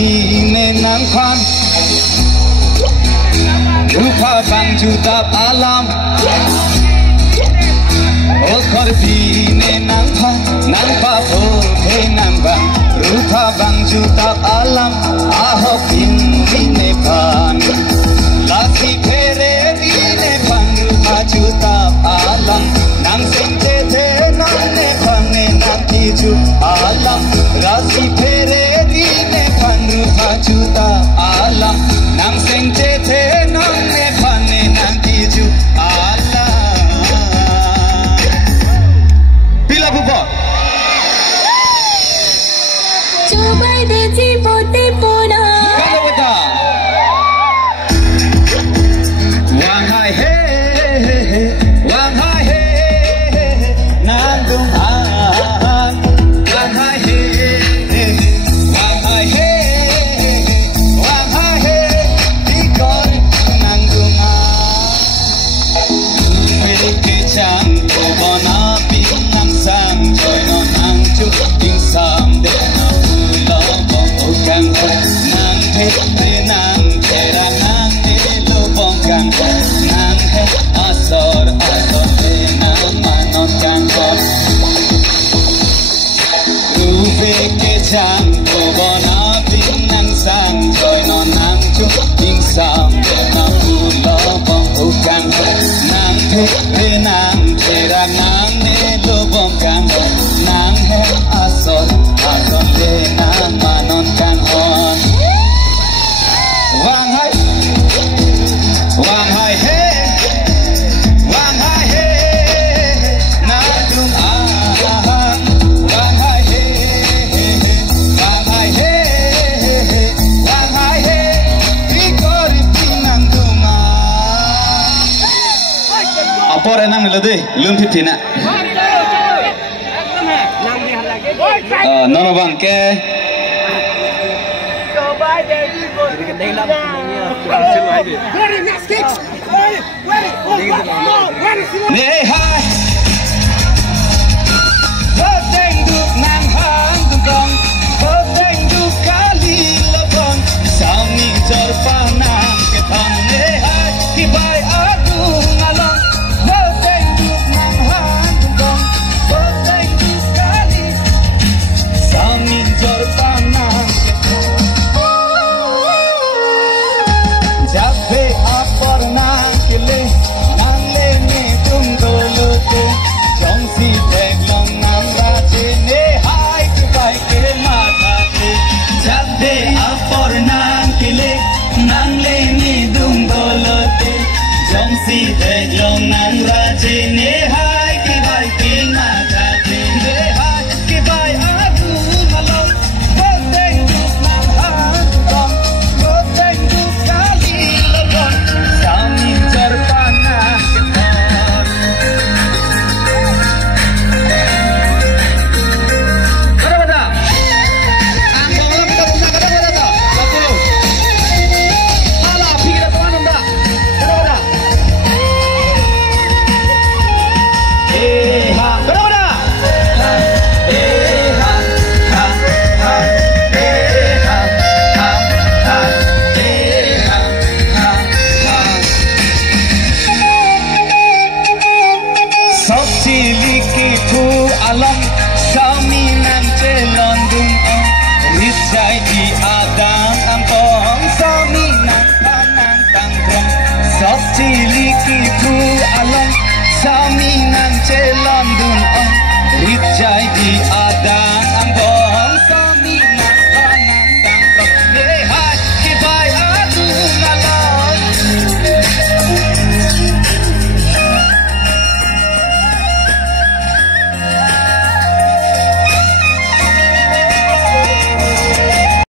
Bine nangkhan rupa bang juta alam okor bine nangkhan nangpa phe nambang rupa bang juta alam aho bine pan lasi phere bine pan rupa juta alam nang sing the nang ne pan ne nang kiju alam lasi phere juta alam nang sing the nang ne phane nang kiju alam pila bubo cobai de jibote pona kalau wata wang hai he wang hai he nang dung an wang hai he Apa renang lede lum pipina nono bangke nih hai poteng duk nang hang dukong poteng duk kali lebong sami terpanang ketang nih hai kibai aku ngalong Sami nan celon dun rip jai di